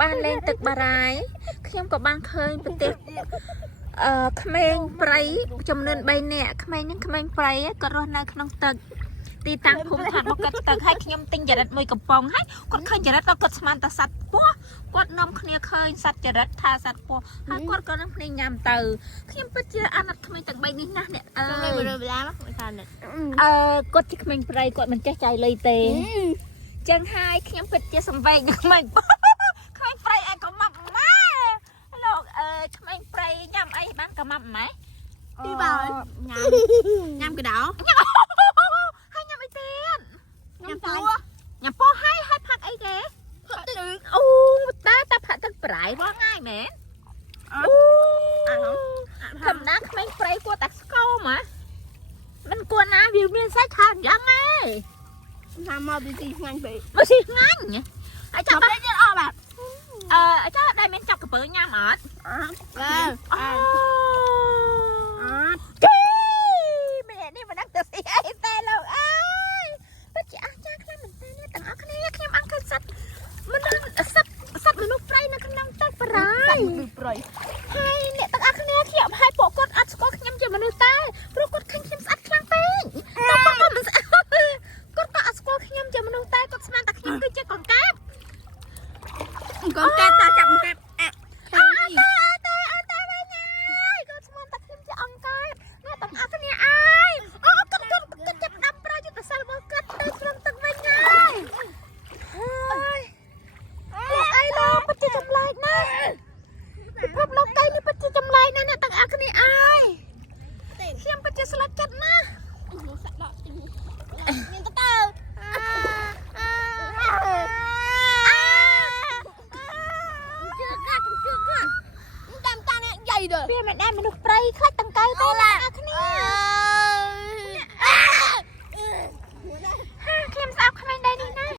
ban lênตึกบารายខ្ញុំក៏បានឃើញប្រទេសក្មេងប្រៃចំនួន3នាក់ក្មេងហ្នឹងក្មេងប្រៃគាត់រស់នៅក្នុងទឹកទីតាំងភូមិឋានរបស់គាត់ទឹកហើយខ្ញុំទិញចរិតមួយកំប៉ុងហើយគាត់ឃើញចរិតគាត់ស្មានតែសัตว์ពស់គាត់នាំគ្នាឃើញសัตว์ចរិតថាសัตว์ពស់ហើយគាត់ក៏នឹងគ្នាញ៉ាំទៅខ្ញុំពិតជាអាណិតក្មេងទាំង3នេះណាស់អ្នកគាត់ជាក្មេងប្រៃគាត់មិនចេះចាយលុយទេចឹងហើយខ្ញុំពិតជាសំវែងនឹងមិនក្មេងប្រៃអីក៏មកម៉ែលោកក្មេងប្រៃញ៉ាំអីបានក៏មកម៉ែពីបើញ៉ាំកដោហើយញ៉ាំអីទៀតញ៉ាំពោះហើយផាត់អីទេផាត់ទឹកអូតែផាត់ទឹកប្រៃបងง่ายមែនធម្មតាក្មេងប្រៃគួរតែស្គមហ៎មិនគួរណាវាមានសាច់ខាងយ៉ាងហ៎ថាមកពីទីឆ្ងាញ់ពេកមកស៊ីឆ្ងាញ់ហើយចាប់បានទៀតអស់បាទចាំដែលមានចាប់កពើញ៉ាំអត់ទេមែននេះមិនដឹងទៅស៊ីអីទេលោកអើយពិតជាអស្ចារ្យខ្លាំងមែនតើទាំងអស់គ្នាខ្ញុំអង្គឃើញសត្វមនុស្សប្រៃនៅក្នុងទឹកប្រៃហើយអ្នកទាំងអស់គ្នាខ្ញុំឲ្យពួកគាត់អត់ស្គាល់ខ្ញុំជាមនុស្សតែព្រោះគាត់ឃើញខ្ញុំស្អាតខ្លាំងពេកតែគាត់មិនស្អាតគាត់ក៏អត់ស្គាល់ខ្ញុំជាមនុស្សតែគាត់ស្មានតែខ្ញុំគឺជាកង្កែបតាចាប់កង្កែបអត់វិញហើយគាត់ស្មានតែខ្ញុំជាអង្គកែបអ្នកទាំងអស់គ្នាអើយគាត់ចាប់ដាប់ប្រយុទ្ធសាស្ត្ររបស់គាត់ទៅក្នុងទឹកវិញហើយអីលោកពិតជាចម្លែកណាស់ពិភពលោកកៃនេះពិតជាចម្លែកណាស់អ្នកទាំងអស់គ្នាអើយខ្ញុំពិតជាស្លុតចិត្តណាស់មានតើវាមិនដែលមនុស្សប្រៃខ្លាចតង្កែទេ